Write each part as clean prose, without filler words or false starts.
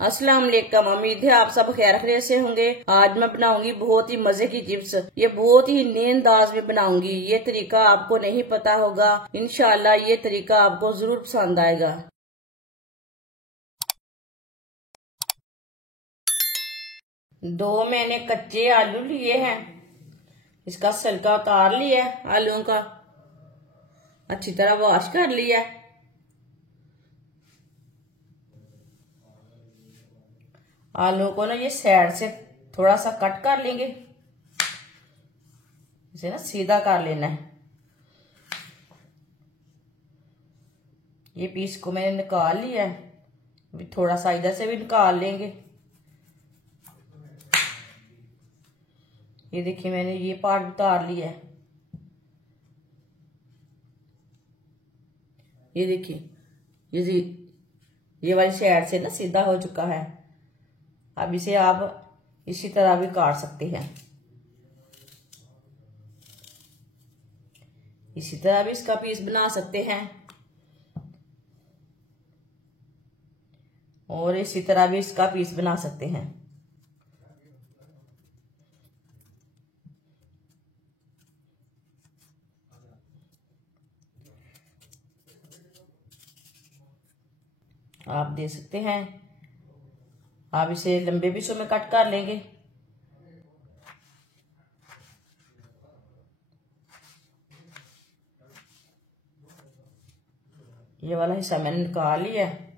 अस्सलाम वालेकुम। उम्मीद है आप सब खैर खैरियत से होंगे। आज मैं बनाऊंगी बहुत ही मजे की चिप्स। ये बहुत ही नए अंदाज में बनाऊंगी। ये तरीका आपको नहीं पता होगा, इंशाल्लाह ये तरीका आपको जरूर पसंद आएगा। दो मैंने कच्चे आलू लिए हैं, इसका छिलका उतार लिया है। आलूओं का अच्छी तरह वॉश कर लिया है। आलू को ना ये साइड से थोड़ा सा कट कर लेंगे, इसे ना सीधा कर लेना है। ये पीस को मैंने निकाल लिया है, अभी थोड़ा सा इधर से भी निकाल लेंगे। ये देखिए मैंने ये पार्ट उतार लिया है। ये देखिए ये वाली साइड से ना सीधा हो चुका है। अब इसे आप इसी तरह भी काट सकते हैं, इसी तरह भी इसका पीस बना सकते हैं और इसी तरह भी इसका पीस बना सकते हैं। आप दे सकते हैं। आप इसे लंबे पीसों में कट कर लेंगे। ये वाला हिस्सा मैंने निकाल लिया है।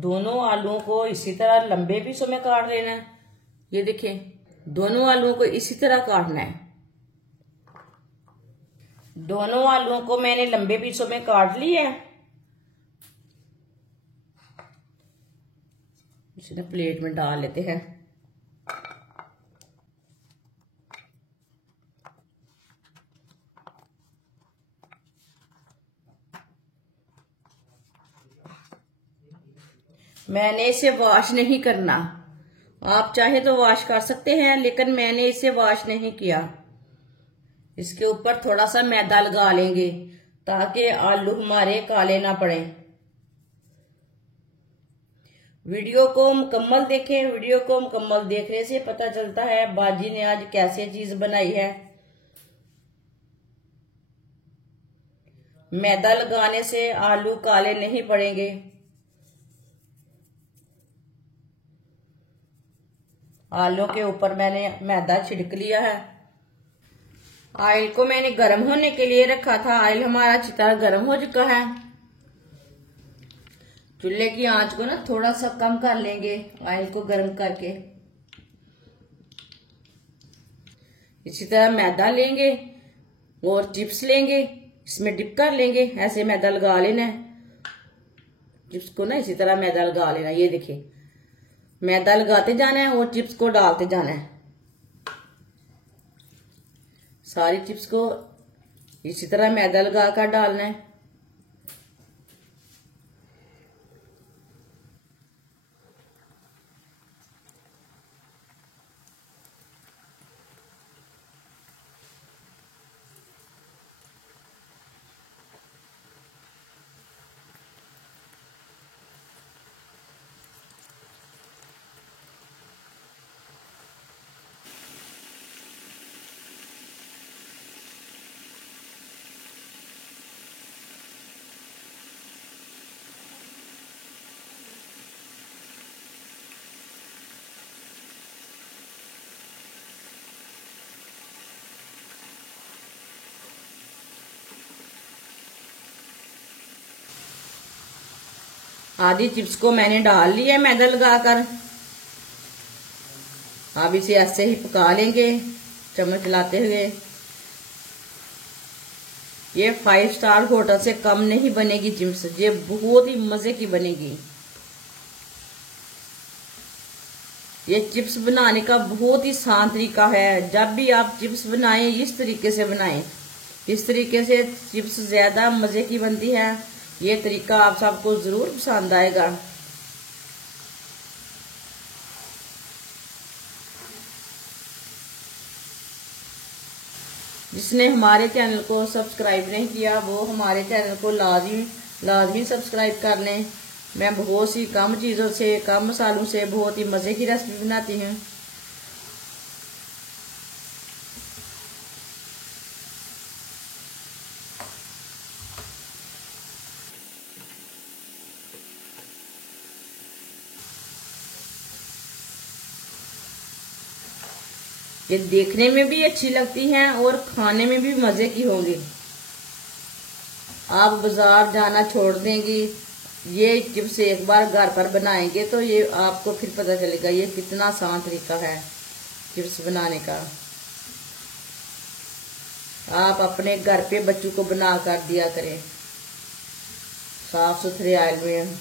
दोनों आलूओं को इसी तरह लंबे पीसों में काट लेना है। ये देखिए दोनों आलूओं को इसी तरह काटना है। दोनों आलूओं को मैंने लंबे पीसों में काट लिया है। इसे प्लेट में डाल लेते हैं। मैंने इसे वॉश नहीं करना, आप चाहे तो वॉश कर सकते हैं, लेकिन मैंने इसे वॉश नहीं किया। इसके ऊपर थोड़ा सा मैदा लगा लेंगे ताकि आलू हमारे काले ना पड़े। वीडियो को मुकम्मल देखें। वीडियो को मुकम्मल देखने से पता चलता है बाजी ने आज कैसे चीज बनाई है। मैदा लगाने से आलू काले नहीं पड़ेंगे। आलू के ऊपर मैंने मैदा छिड़क लिया है। ऑयल को मैंने गर्म होने के लिए रखा था। ऑयल हमारा अच्छी तरह गर्म हो चुका है। चूल्हे की आंच को ना थोड़ा सा कम कर लेंगे ऑयल को गर्म करके। इसी तरह मैदा लेंगे और चिप्स लेंगे, इसमें डिप कर लेंगे। ऐसे मैदा लगा लेना है। चिप्स को ना इसी तरह मैदा लगा लेना। ये देखिए मैदा लगाते जाना है और चिप्स को डालते जाना है। सारी चिप्स को इसी तरह मैदा लगाकर डालना है। आधी चिप्स को मैंने डाल लिया मैदा लगाकर। अब इसे ऐसे ही पका लेंगे चम्मच चलाते हुए। ये 5 स्टार होटल से कम नहीं बनेगी चिप्स, ये बहुत ही मजे की बनेगी। ये चिप्स बनाने का बहुत ही आसान तरीका है। जब भी आप चिप्स बनाएं इस तरीके से बनाएं। इस तरीके से चिप्स ज्यादा मजे की बनती है। ये तरीका आप सबको जरूर पसंद आएगा। जिसने हमारे चैनल को सब्सक्राइब नहीं किया वो हमारे चैनल को लाजमी सब्सक्राइब कर लें। मैं बहुत सी कम चीज़ों से, कम मसालों से बहुत ही मज़े की रेसिपी बनाती हूँ। ये देखने में भी अच्छी लगती हैं और खाने में भी मज़े की होंगी। आप बाजार जाना छोड़ देंगी, ये चिप्स एक बार घर पर बनाएंगे तो ये आपको फिर पता चलेगा ये कितना आसान तरीका है चिप्स बनाने का। आप अपने घर पे बच्चों को बना कर दिया करें साफ सुथरे ऑयल में।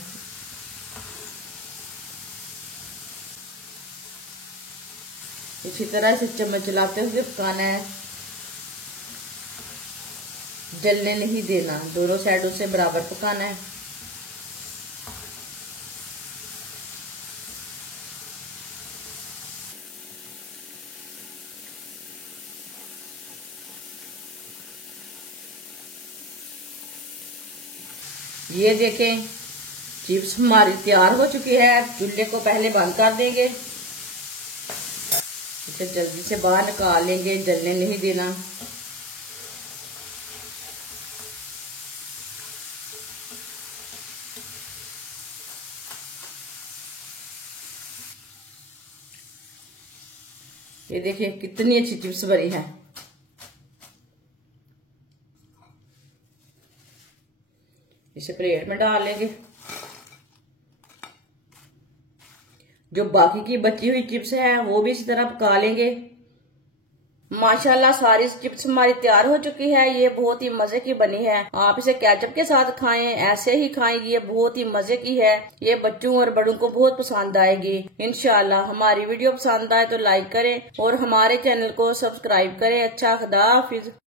इसी तरह से चम्मच चलाते हुए पकाना है, जलने नहीं देना, दोनों साइडों से बराबर पकाना है। ये देखें चिप्स हमारी तैयार हो चुकी है। चूल्हे को पहले बंद कर देंगे, इसे जल्दी से बाहर निकाल लेंगे, जलने नहीं देना। ये देखिए कितनी अच्छी चिप्स बनी है। इसे प्लेट में डाल लेंगे। जो बाकी की बची हुई चिप्स है वो भी इसी तरह पका लेंगे। माशाल्लाह सारी चिप्स हमारी तैयार हो चुकी है। ये बहुत ही मजे की बनी है। आप इसे केचप के साथ खाएं, ऐसे ही खाएं, ये बहुत ही मजे की है। ये बच्चों और बड़ों को बहुत पसंद आएगी इंशाल्लाह। हमारी वीडियो पसंद आए तो लाइक करें और हमारे चैनल को सब्सक्राइब करें। अच्छा, खुदा हाफिज।